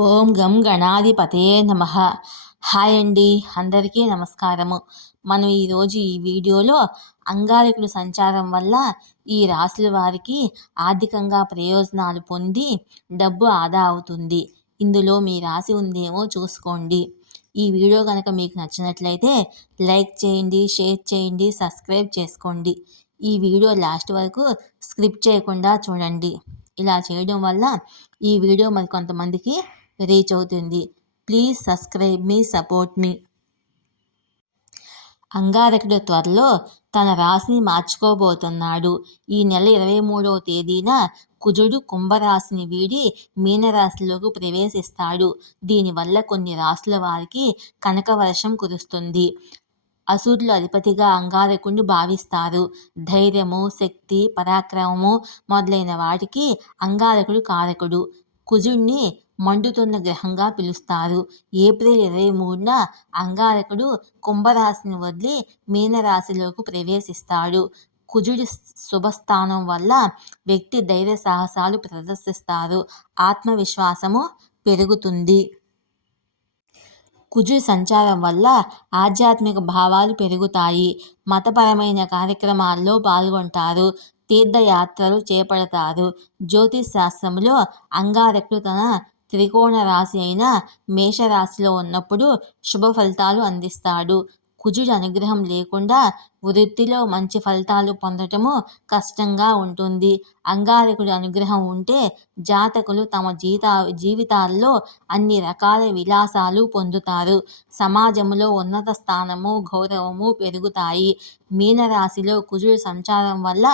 ఓం గం గణాధిపతే నమ. హాయ్ అండి అందరికీ నమస్కారము. మనం ఈరోజు ఈ వీడియోలో అంగారకుల సంచారం వల్ల ఈ రాశుల వారికి ఆర్థికంగా ప్రయోజనాలు పొంది డబ్బు ఆదా అవుతుంది. ఇందులో మీ రాశి ఉందేమో చూసుకోండి. ఈ వీడియో కనుక మీకు నచ్చినట్లయితే లైక్ చేయండి షేర్ చేయండి సబ్స్క్రైబ్ చేసుకోండి. ఈ వీడియో లాస్ట్ వరకు స్క్రిప్ట్ చేయకుండా చూడండి. ఇలా చేయడం వల్ల ఈ వీడియో మరి కొంతమందికి రీచ్ అవుతుంది. ప్లీజ్ సబ్స్క్రైబ్ మీ సపోర్ట్ మీ. అంగారకుడు త్వరలో తన రాశిని మార్చుకోబోతున్నాడు. ఈ నెల ఇరవై మూడవ తేదీన కుజుడు కుంభరాశిని వీడి మీనరాశిలోకి ప్రవేశిస్తాడు. దీనివల్ల కొన్ని రాశుల వారికి కనక వర్షం కురుస్తుంది. అసురులు అధిపతిగా అంగారకుడిని భావిస్తారు. ధైర్యము శక్తి పరాక్రమము మొదలైన వాటికి అంగారకుడు కారకుడు. కుజుడిని మండుతున్న గ్రహంగా పిలుస్తారు. ఏప్రిల్ ఇరవై మూడున అంగారకుడు కుంభరాశిని వదిలి మీనరాశిలోకి ప్రవేశిస్తాడు. కుజుడి శుభస్థానం వల్ల వ్యక్తి ధైర్య సాహసాలు ప్రదర్శిస్తారు. ఆత్మవిశ్వాసము పెరుగుతుంది. కుజు సంచారం వల్ల ఆధ్యాత్మిక భావాలు పెరుగుతాయి. మతపరమైన కార్యక్రమాల్లో పాల్గొంటారు. తీర్థయాత్రలు చేపడతారు. జ్యోతిష్ శాస్త్రంలో అంగారకుడు తన త్రికోణ రాశి అయిన మేషరాశిలో ఉన్నప్పుడు శుభ ఫలితాలు అందిస్తాడు. కుజుడి అనుగ్రహం లేకుండా వృత్తిలో మంచి ఫలితాలు పొందటము కష్టంగా ఉంటుంది. అంగారకుడి అనుగ్రహం ఉంటే జాతకులు తమ జీత జీవితాల్లో అన్ని రకాల విలాసాలు పొందుతారు. సమాజంలో ఉన్నత స్థానము గౌరవము పెరుగుతాయి. మీనరాశిలో కుజుడు సంచారం వల్ల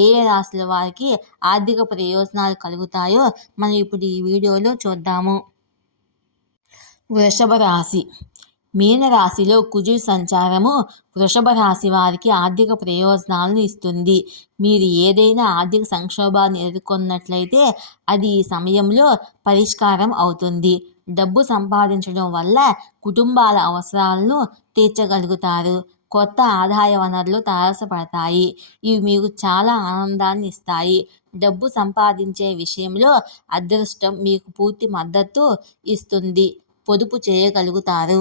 ఏ ఏ రాశుల వారికి ఆర్థిక ప్రయోజనాలు కలుగుతాయో మనం ఇప్పుడు ఈ వీడియోలో చూద్దాము. వృషభ రాశి మీనరాశిలో కుజుడు సంచారము వృషభ రాశి వారికి ఆర్థిక ప్రయోజనాలను ఇస్తుంది. మీరు ఏదైనా ఆర్థిక సంక్షోభాన్ని ఎదుర్కొన్నట్లయితే అది ఈ సమయంలో పరిష్కారం అవుతుంది. డబ్బు సంపాదించడం వల్ల కుటుంబాల అవసరాలను తీర్చగలుగుతారు. కొత్త ఆదాయ వనరులు తారసపడతాయి. ఇవి మీకు చాలా ఆనందాన్ని ఇస్తాయి. డబ్బు సంపాదించే విషయంలో అదృష్టం మీకు పూర్తి మద్దతు ఇస్తుంది. పొదుపు చేయగలుగుతారు.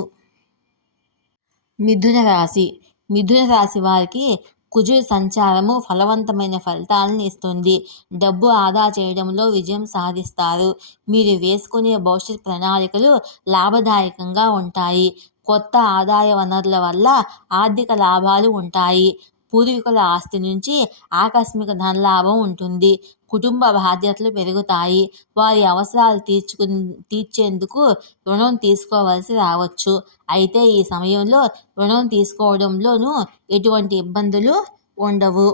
మిథున రాశి. మిథున రాశి వారికి కుజు సంచారము ఫలవంతమైన ఫలితాలను ఇస్తుంది. డబ్బు ఆదా చేయడంలో విజయం సాధిస్తారు. మీరు వేసుకునే భవిష్యత్ ప్రణాళికలు లాభదాయకంగా ఉంటాయి. కొత్త ఆదాయ వనరుల వల్ల ఆర్థిక లాభాలు ఉంటాయి. పూర్వీకుల ఆస్తి నుంచి ఆకస్మిక ధనలాభం ఉంటుంది. కుటుంబ బాధ్యతలు పెరుగుతాయి. వారి అవసరాలు తీర్చుకు తీర్చేందుకు రుణం తీసుకోవలసి రావచ్చు. అయితే ఈ సమయంలో రుణం తీసుకోవడంలోనూ ఎటువంటి ఇబ్బందులు ఉండవు.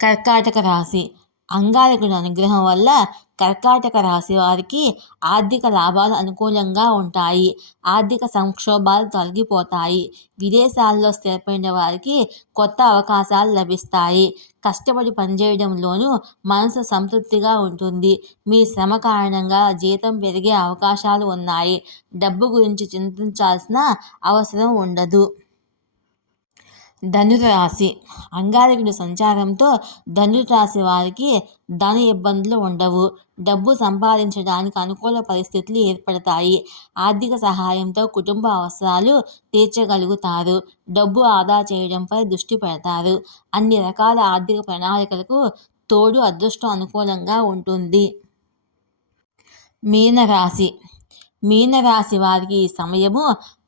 కర్కాటక రాశి అంగారకుడి అనుగ్రహం వల్ల కర్కాటక రాశి వారికి ఆర్థిక లాభాలు అనుకూలంగా ఉంటాయి. ఆర్థిక సంక్షోభాలు తొలగిపోతాయి. విదేశాల్లో స్థిరపడిన వారికి కొత్త అవకాశాలు లభిస్తాయి. కష్టపడి పనిచేయడంలోనూ మనసు సంతృప్తిగా ఉంటుంది. మీ శ్రమ కారణంగా జీతం పెరిగే అవకాశాలు ఉన్నాయి. డబ్బు గురించి చింతించాల్సిన అవసరం ఉండదు. ధనురాశి అంగారకుడి సంచారంతో ధనురాశి వారికి ధన ఇబ్బందులు ఉండవు. డబ్బు సంపాదించడానికి అనుకూల పరిస్థితులు ఏర్పడతాయి. ఆర్థిక సహాయంతో కుటుంబ అవసరాలు తీర్చగలుగుతారు. డబ్బు ఆదా చేయడంపై దృష్టి పెడతారు. అన్ని రకాల ఆర్థిక ప్రణాళికలకు తోడు అదృష్టం అనుకూలంగా ఉంటుంది. మీనరాశి మీనరాశి వారికి ఈ సమయము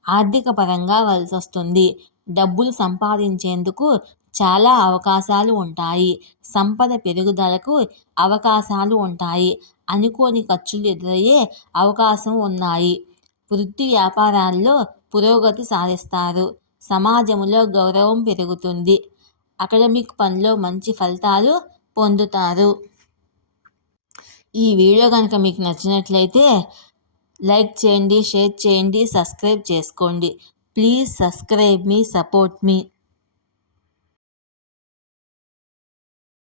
ఆర్థిక పరంగా వలసొస్తుంది వస్తుంది. డబ్బులు సంపాదించేందుకు చాలా అవకాశాలు ఉంటాయి. సంపద పెరుగుదలకు అవకాశాలు ఉంటాయి. అనుకోని ఖర్చులు ఎదురయ్యే అవకాశం ఉన్నాయి. వృత్తి వ్యాపారాల్లో పురోగతి సాధిస్తారు. సమాజంలో గౌరవం పెరుగుతుంది. అకాడమిక్ పనిలో మంచి ఫలితాలు పొందుతారు. ఈ వీడియో కనుక మీకు నచ్చినట్లయితే లైక్ చేయండి షేర్ చేయండి సబ్స్క్రైబ్ చేసుకోండి. ప్లీజ్ సబ్స్క్రైబ్ మీ సపోర్ట్ మీ.